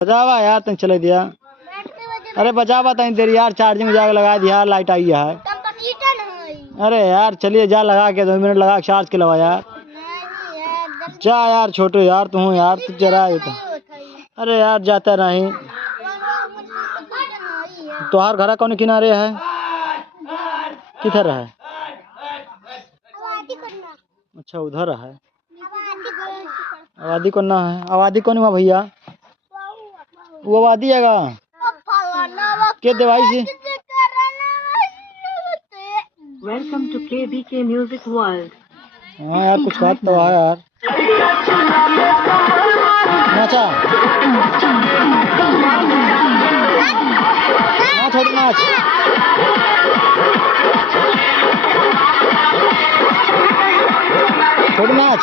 बजावा यार, तुम चले दिया। अरे बजावा तनी देर यार, चार्जिंग जाके लगा दिया, लाइट आई है। अरे यार चलिए, जा लगा के 2 मिनट लगा के चार्ज के लगा यार। जा यार छोटू यार, तू यार तू जरा ये तो। अरे यार जाता नहीं। तुहार घर कौन किनारे है? किधर है? अच्छा उधर है। आबादी कौन ना है? आबादी कौन हुआ भैया? वो आबादी है के दवाई से। Welcome to KBK music world. हाँ यार कुछ बात तो है यार। नाचा नाच छोड़ नाच। छोड़ नाच।